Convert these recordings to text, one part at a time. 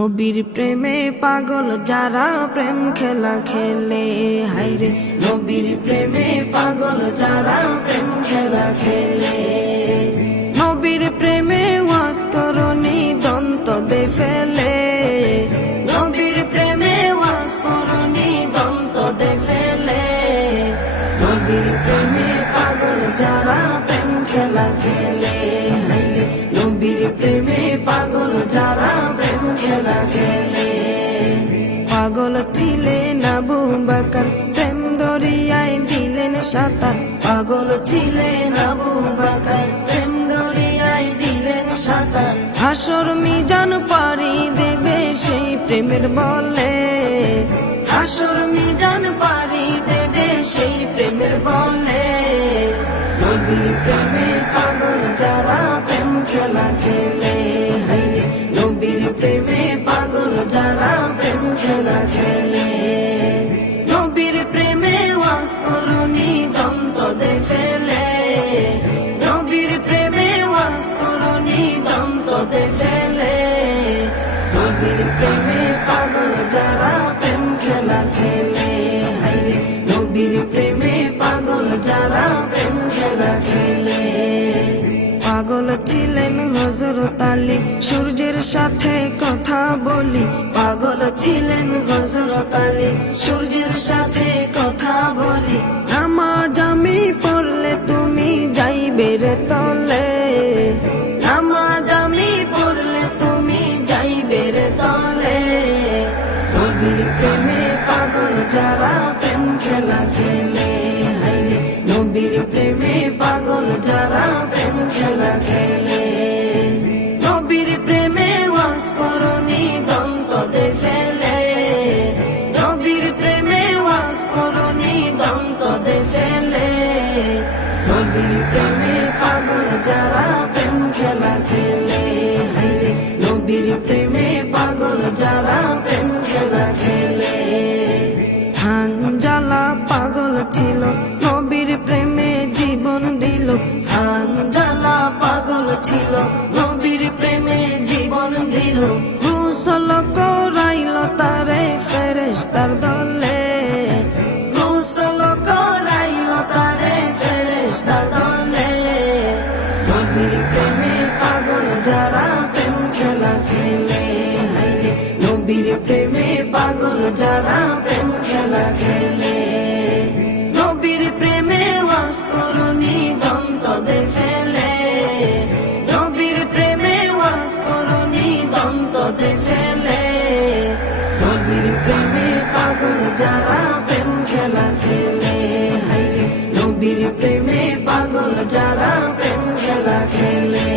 নবীর প্রেমে পাগল যারা প্রেম খেলা খেলে, হায়রে নবীর প্রেমে পাগল যারা প্রেম খেলা খেলে। নবীর প্রেমে ওয়াজ করনি দন্ত দে ফেলে, নবীর প্রেমে ওয়াজ করনি দন্ত দে ফেলে। নবীর প্রেমে পাগল যারা প্রেম খেলা খেলে, হায়রে নবীর প্রেমে পাগল যারা প্রেম খেলা খেলে। পাগল ছিলেন আবু বকর, প্রেম দরিয়ায় দিলেন সাঁতার। পাগল ছিলেন আবু বকর, প্রেম দরিয়ায় দিলেন সাঁতার। হাসর মিজান পারি দেবে সেই প্রেমের বলে, হাসর মিজান পারি দেবে সেই প্রেমের বলে। নবীর প্রেমে পাগল যারা প্রেম খেলা খেলে, হায়রে নবীর প্রেমে পাগল যারা প্রেম খেলা খেলে। নবীর প্রেমে ওয়াজ করনি দন্ত দে ফেলে, নবীর প্রেমে ওয়াজ করনি দন্ত দে ফেলে। নবীর প্রেমে পাগল যারা প্রেম খেলা খেলে, হায়রে নবীর প্রেমে পাগল যারা প্রেম খেলা খেলে। পাগল ছিলেন হযরত আলী, সূর্যের সাথে কথা বলি। পাগল ছিলেন হযরত আলী, সূর্যের সাথে কথা বলি। নামাজ আমি পড়লে তুমি যাইবে রে তলে, নামাজ আমি পড়লে তুমি যাইবে রে তলে। নবীর প্রেমে পাগল যারা প্রেম খেলা খেলে, হায়রে নবীর প্রেমে পাগল যারা প্রেম খেলা খেলে। নবীর প্রেমে ওয়াজ করনি দন্ত দে ফেলে, নবীর প্রেমে ওয়াজ করনি দন্ত দে ফেলে। নবীর প্রেমে পাগল যারা প্রেম খেলা খেলে, হায়রে নবীর প্রেমে পাগল যারা প্রেম খেলা খেলে। হানজালা পাগল ছিল, নবীর প্রেমে জীবন দিল। হানজালা পাগল ছিল, নবীর প্রেমে জীবন দিল। গোসল করাইল তারে ফেরেশতার দলে, গোসল করাইল তারে ফেরেশতার দলে। নবীর প্রেমে পাগল যারা প্রেম খেলা খেলে, হায়রে নবীর প্রেমে পাগল যারা প্রেম খেলা খেলে। নবীর প্রেমে ওয়াজ করনি দন্ত দে ফেলে, নবীর প্রেমে ওয়াজ করনি দন্ত দে ফেলে। নবীর প্রেমে পাগল যারা প্রেম খেলা খেলে, হায়রে নবীর প্রেমে পাগল যারা প্রেম খেলা খেলে।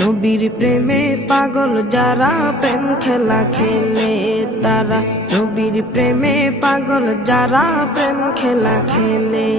নবীর প্রেমে পাগল যারা প্রেম খেলা খেলে, তারা নবীর প্রেমে পাগল যারা প্রেম খেলা খেলে।